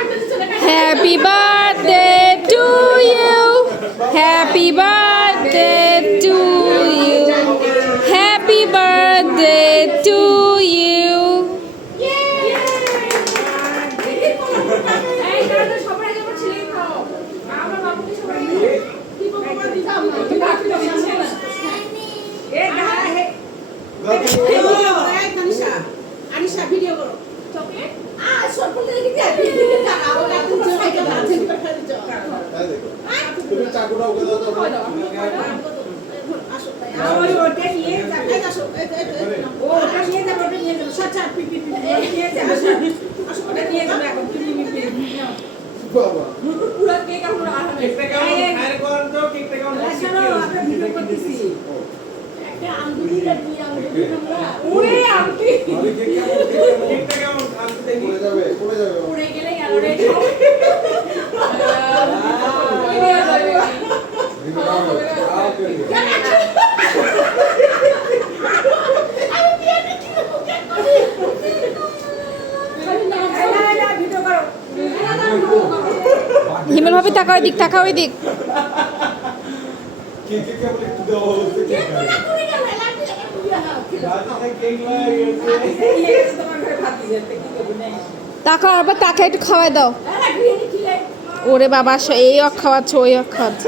Happy birthday to you. Happy birthday to you. Happy birthday to you. Anisha video করো chocolate সরপুল দেখি দাঁড়াও cycle আছে তুমি চাকুটা ওকে দাও তো আসো তাই ওটা নিয়ে যাবে আসো ওটা নিয়ে যাবে ওটা নিয়ে যাবে সাচা পিপি নিয়ে যাবে আসো ওটা নিয়ে যাবে এখন তুমি নিয়ে বাবা পুরো কেক আমরা আনবে কেকটা কেমন ফায়ার করেন তো কেকটা কেমন শোনো আমরা ভিডিও করতেছি একটা আঙ্গুলিটা দিয়ে আঙ্গুলি আমরা ওরে আঙ্টি আমি কেকটা কেমন আনতে দেখি পড়ে যাবে উড়ে গেলে গেল রে হিমেল ভাবি তাকাও ওই দিক তাকাও ওই দিক। কে বলে একটু দাও হচ্ছে কে রাতে কেক লাগিয়েছে তাকাও আবার তাকে একটু খাওয়াই দাও। ওরে বাবা এই খাওয়াচ্ছ ওই খাওয়াচ্ছ।